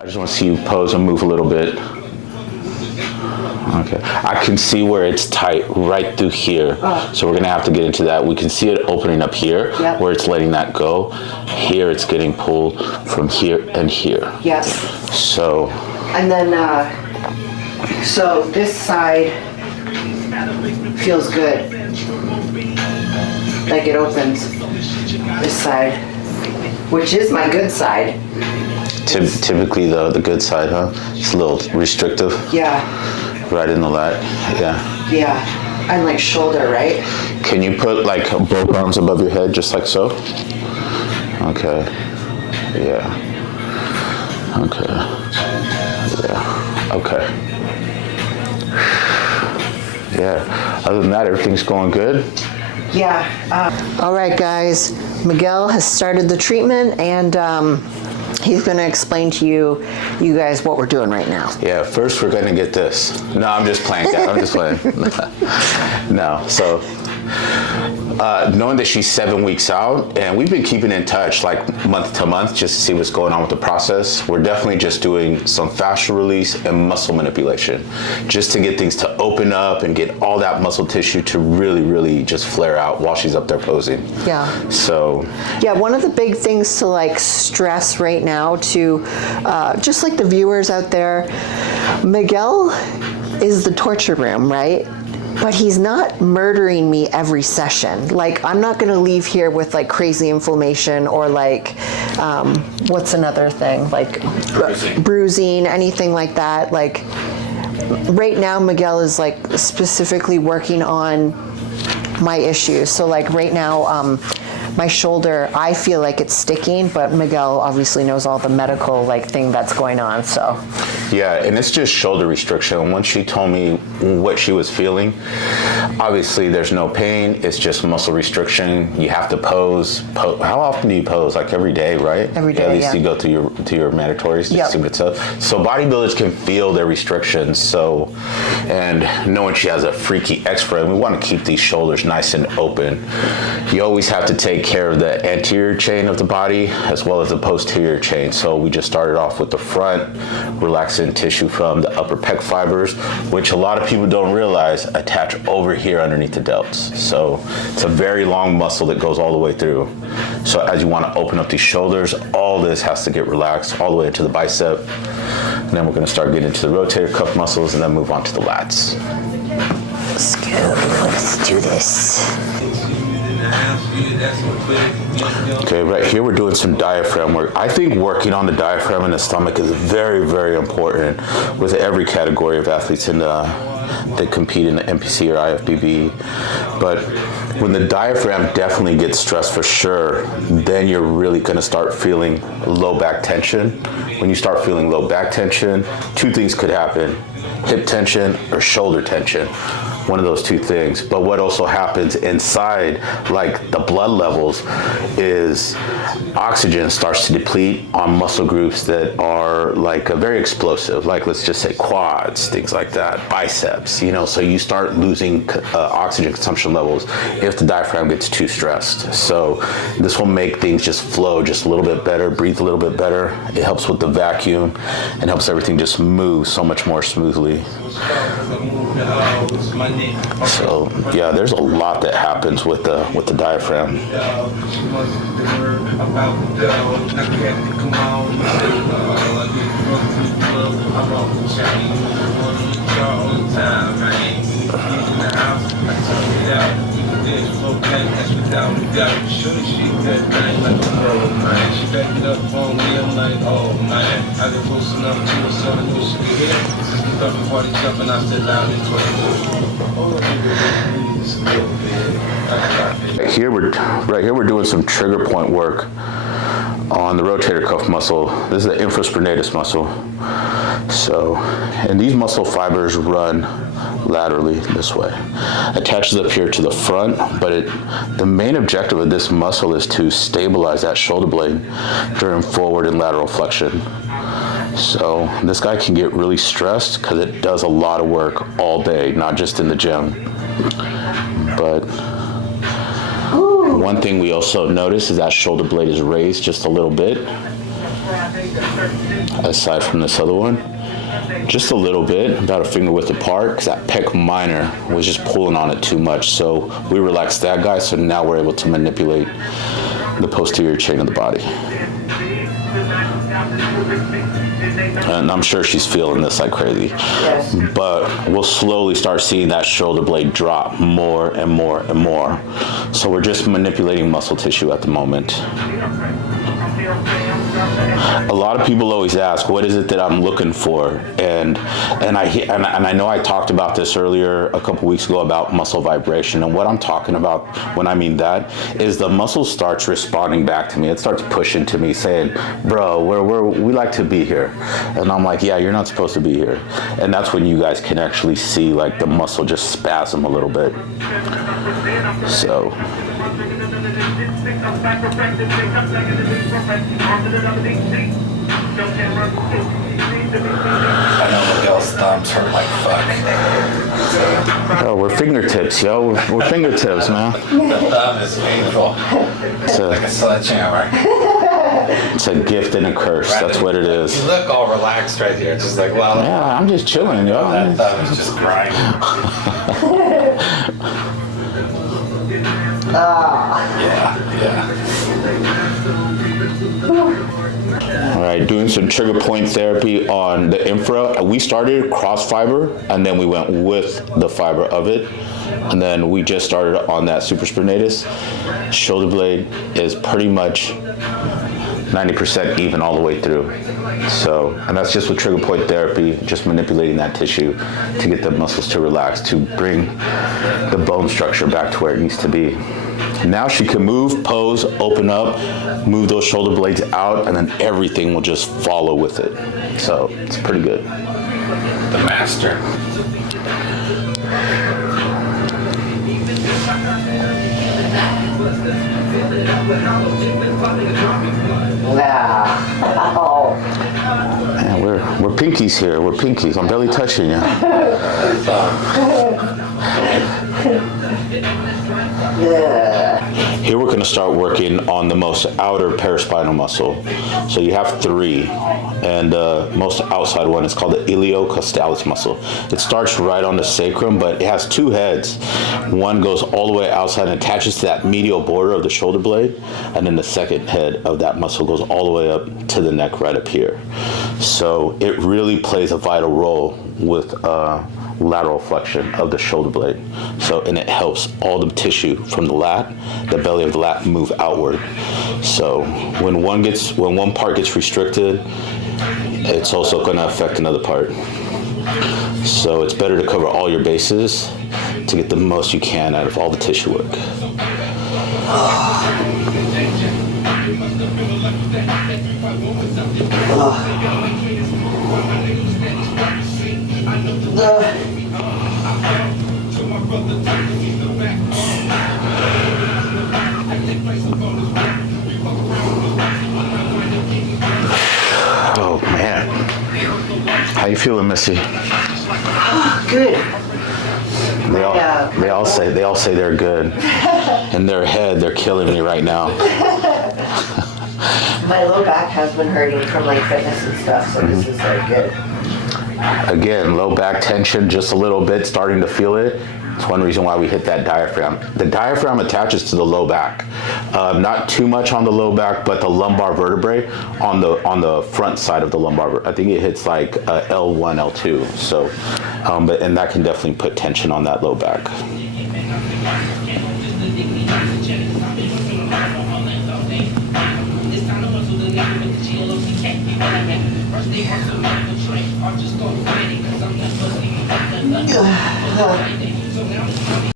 I just want to see you pose and move a little bit. Okay, I can see where it's tight right through here. So we're gonna have to get into that. We can see it opening up here, where it's letting that go. Here it's getting pulled from here and here. Yes. So. And then, so this side feels good. Like it opens this side, which is my good side. Typically the good side, huh? It's a little restrictive. Yeah. Right in the lat, yeah. Yeah, and like shoulder, right? Can you put like both arms above your head, just like so? Okay, yeah. Okay, yeah, okay. Yeah, other than that, everything's going good? Yeah. All right, guys, Miguel has started the treatment and he's going to explain to you guys what we're doing right now. Yeah, first we're going to get this. No, I'm just playing, guys. I'm just playing. No, so knowing that she's 7 weeks out, and we've been keeping in touch like month to month just to see what's going on with the process. We're definitely just doing some fascia release and muscle manipulation just to get things to open up and get all that muscle tissue to really, really just flare out while she's up there posing. Yeah. So. Yeah, one of the big things to like stress right now to just like the viewers out there, Miguel is the torture room, right? But he's not murdering me every session. Like, I'm not gonna leave here with like crazy inflammation or like, what's another thing? Like bruising, anything like that. Like, right now Miguel is like specifically working on my issues. So like right now, my shoulder, I feel like it's sticking, but Miguel obviously knows all the medical like thing that's going on, so. Yeah, and it's just shoulder restriction. Once she told me what she was feeling, obviously there's no pain, it's just muscle restriction. You have to pose. How often do you pose? Like every day, right? Every day, At least yeah. you go to your mandatories to see what's up. So bodybuilders can feel their restrictions. So, and knowing she has a freaky X-frame, we want to keep these shoulders nice and open. You always have to take care of the anterior chain of the body as well as the posterior chain. So we just started off with the front, relaxing tissue from the upper pec fibers, which a lot of people don't realize attach over here underneath the delts. So it's a very long muscle that goes all the way through. So as you want to open up these shoulders, all this has to get relaxed all the way into the bicep. And then we're going to start getting into the rotator cuff muscles and then move on to the lats. Let's go, let's do this. Okay, right here we're doing some diaphragm work. I think working on the diaphragm and the stomach is very, very important with every category of athletes that compete in the NPC or IFBB. But when the diaphragm definitely gets stressed for sure, then you're really going to start feeling low back tension. When you start feeling low back tension, two things could happen: hip tension or shoulder tension. One of those two things. But what also happens inside, like the blood levels, is oxygen starts to deplete on muscle groups that are like very explosive, like let's just say quads, things like that, biceps, you know, so you start losing oxygen consumption levels if the diaphragm gets too stressed. So this will make things just flow just a little bit better, breathe a little bit better. It helps with the vacuum and helps everything just move so much more smoothly. So yeah, there's a lot that happens with the diaphragm. Right here we're doing some trigger point work on the rotator cuff muscle. This is the infraspinatus muscle. So, and these muscle fibers run laterally this way. Attaches up here to the front, but the main objective of this muscle is to stabilize that shoulder blade during forward and lateral flexion. So this guy can get really stressed because it does a lot of work all day, not just in the gym. But one thing we also notice is that shoulder blade is raised just a little bit. aside from this other one. Just a little bit, about a finger width apart, because that pec minor was just pulling on it too much. So we relaxed that guy, so now we're able to manipulate the posterior chain of the body. And I'm sure she's feeling this like crazy. Yes. But we'll slowly start seeing that shoulder blade drop more and more and more. So we're just manipulating muscle tissue at the moment. A lot of people always ask, what is it that I'm looking for? And I know I talked about this earlier a couple weeks ago about muscle vibration. And what I'm talking about when I mean that is the muscle starts responding back to me. It starts pushing to me saying, bro, we like to be here. And I'm like, yeah, you're not supposed to be here. And that's when you guys can actually see like the muscle just spasm a little bit. So. I know Miguel's thumbs hurt like fuck. Oh, we're fingertips, yo. We're fingertips, man. The thumb is painful. It's like a sledgehammer. It's a gift and a curse. That's what it is. You look all relaxed right here. Just like, well, Yeah, I'm just chilling, yo. that thumb is just grinding. Yeah. All right, doing some trigger point therapy on the infra. We started cross fiber, and then we went with the fiber of it. And then we just started on that supraspinatus. Shoulder blade is pretty much 90% even all the way through. So, and that's just with trigger point therapy, just manipulating that tissue to get the muscles to relax, to bring the bone structure back to where it needs to be. Now she can move, pose, open up, move those shoulder blades out, and then everything will just follow with it. So it's pretty good. The master. Yeah. Oh. Man, we're pinkies here. We're pinkies. I'm barely touching you. Here we're going to start working on the most outer paraspinal muscle. So you have three, and the most outside one is called the iliocostalis muscle. It starts right on the sacrum, but it has two heads. One goes all the way outside and attaches to that medial border of the shoulder blade, and then the second head of that muscle goes all the way up to the neck right up here. So it really plays a vital role with lateral flexion of the shoulder blade. So, and it helps all the tissue from the lat, the belly of the lat, move outward. So when one part gets restricted, it's also going to affect another part. So it's better to cover all your bases to get the most you can out of all the tissue work. Oh man, how you feeling, Missy? Good. They all say they're good. In their head, they're killing me right now. My low back has been hurting from like fitness and stuff, so this is like good. Again, low back tension, just a little bit, starting to feel it. It's one reason why we hit that diaphragm. The diaphragm attaches to the low back. Not too much on the low back, but the lumbar vertebrae on the front side of the lumbar. I think it hits like L1, L2. So, and that can definitely put tension on that low back.